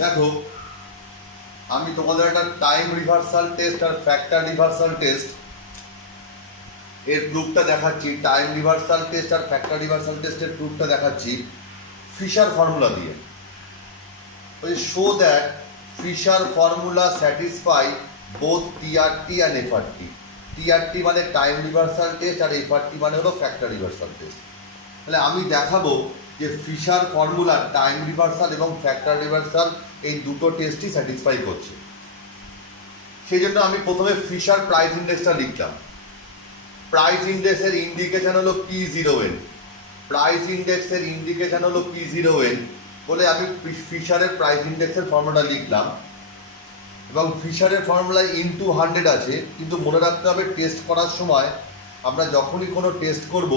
দেখো আমি তোমাদের একটা টাইম রিভার্সাল টেস্ট আর ফ্যাক্টর রিভার্সাল টেস্ট এর প্রুফটা দেখাচ্ছি। টাইম রিভার্সাল টেস্ট আর ফ্যাক্টর রিভার্সাল টেস্টের প্রুফটা দেখাচ্ছি ফিশার ফর্মুলা দিয়ে। We show that Fisher formula satisfy both TRT and FRT. TRT মানে টাইম রিভার্সাল টেস্ট আর এফআরটি মানে হলো ফ্যাক্টর রিভার্সাল টেস্ট। তাহলে আমি দেখাবো যে ফিশার ফর্মুলা টাইম রিভার্সাল এবং ফ্যাক্টর রিভার্সাল এই দুটো টেস্টই স্যাটিসফাই করছে। সেই জন্য আমি প্রথমে ফিশার প্রাইস ইন্ডেক্সটা লিখলাম। প্রাইস ইন্ডেক্সের ইন্ডিকেশন হলো P0n, প্রাইস ইন্ডেক্সের ইন্ডিকেশন হলো P0n বলে আমি ফিশারের প্রাইস ইন্ডেক্সের ফর্মুলা লিখলাম। এবং ফিশারের ফর্মুলায় ইনটু 100 আছে, কিন্তু মনে রাখতে হবে টেস্ট করার সময় আমরা যখনই কোনো টেস্ট করব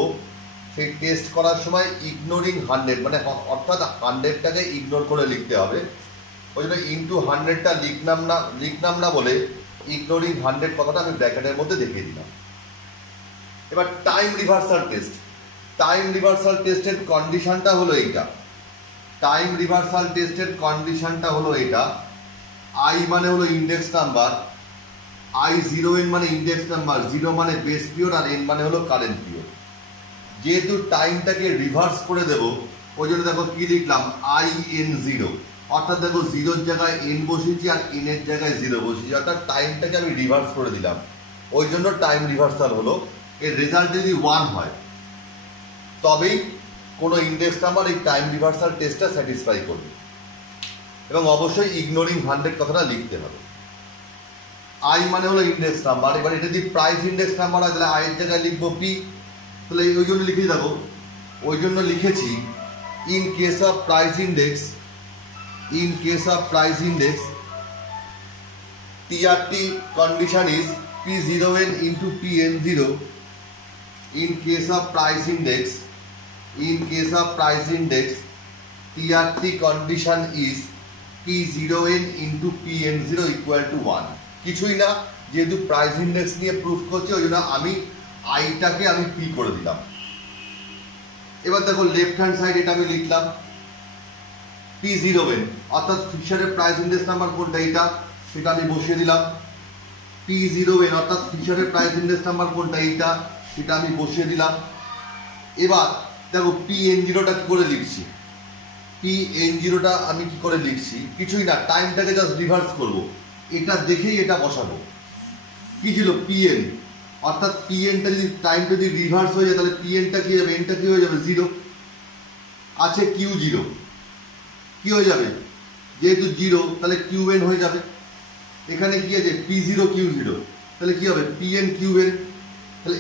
সেই টেস্ট করার সময় ইগনোরিং 100 মানে অর্থাৎ 100টাকে ইগনোর করে লিখতে হবে। ওই জন্য ইনটু 100টা লিখলাম না বলে ইগনোরিং 100 কথাটা আমি ব্র্যাকেটের মধ্যে দেখিয়ে দিলাম। এবার time reversal test, time reversal টেস্টের কন্ডিশনটা হলো এইটা। টাইম রিভার্সাল টেস্টের কন্ডিশনটা হলো এটা। আই মানে হলো ইন্ডেক্স নাম্বার, I0n মানে ইন্ডেক্স নাম্বার, 0 মানে বেস পিরিয়ড আর n মানে হলো কারেন্ট পিরিয়ড। যেহেতু টাইমটাকে রিভার্স করে দেবো ওই জন্য দেখো কি লিখলাম IN0, অর্থাৎ দেখো 0-র জায়গায় n বসিয়েছি আর n এর জায়গায় 0 বসিয়েছি, অর্থাৎ টাইমটাকে আমি রিভার্স করে দিলাম। ওই জন্য টাইম রিভার্সাল হলো। এর রেজাল্ট যদি 1 হয় তবেই কোনো ইন্ডেক্স নাম্বার এই টাইম রিভার্সাল টেস্টটা স্যাটিসফাই করবে। এবং অবশ্যই ইগনোরিং 100 কথাটা লিখতে হবে। আই মানে হলো ইন্ডেক্স নাম্বার। এবার এটা যদি প্রাইস ইন্ডেক্স নাম্বার হয় তাহলে আই এর জায়গায় লিখবো পি। তাহলে ওই জন্য লিখে দেখো, ওই জন্য লিখেছি in case of price index, in case of price index TRT condition is P0n into PN0. In case of price index, in case of price index TRT condition is P0n into PN0 equal to 1. কিছুই না, যেহেতু price index নিয়ে proof করছে ওই জন্য আমি আইটাকে আমি P করে দিলাম। এবার দেখো লেফট হ্যান্ড সাইড এটা আমি লিখলাম P0n, অর্থাৎ ফিশারের প্রাইস ইন্ডেক্স নাম্বার কোনটা এটা সেটা আমি বসিয়ে দিলাম। P0n অর্থাৎ ফিশারের প্রাইস ইন্ডেক্স নাম্বার কোনটা এইটা সেটা আমি বসিয়ে দিলাম। এবার দেখো PN0টা কি করে লিখছি, PN0টা আমি কি করে লিখছি, কিছুই না, টাইমটাকে জাস্ট রিভার্স করব, এটা দেখেই এটা বসাবো। কি ছিল PN, অর্থাৎ PNটা যদি টাইমটা যদি রিভার্স হয়ে যায় তাহলে PNটা কি যাবে, এনটা কি হয়ে যাবে 0, আছে Q0 কি হয়ে যাবে, যেহেতু 0 তাহলে QN হয়ে যাবে। এখানে কি আছে P0 Q0, তাহলে কি হবে PN QN, তাহলে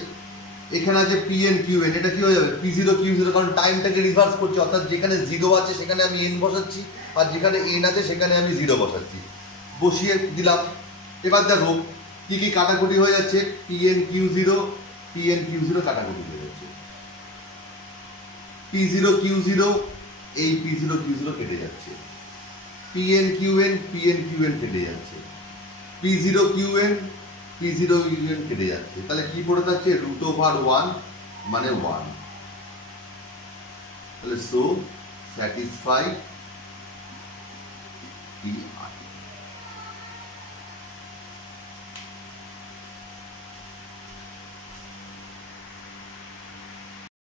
এখানে আছে PN QN, এটা কি হয়ে যাবে P0 Q0, কারণ টাইমটাকে রিভার্স করছে, অর্থাৎ যেখানে 0 আছে সেখানে আমি n বসাচ্ছি আর যেখানে n আছে সেখানে আমি 0 বসাচ্ছি, বসিয়ে দিলাম। এবার দেখো কি কি কাটাকুটি হয়ে যাচ্ছে, PN Q0 কাটাকুটি হয়ে যাচ্ছে, P0 Q0 এই P0 Q0 কেটে যাচ্ছে, PN QN কেটে যাচ্ছে, P0 QN কেটে যাচ্ছে। তাহলে কি পড়ে যাচ্ছে √1 মানে 1। তাহলে সো স্যাটিসফাই টি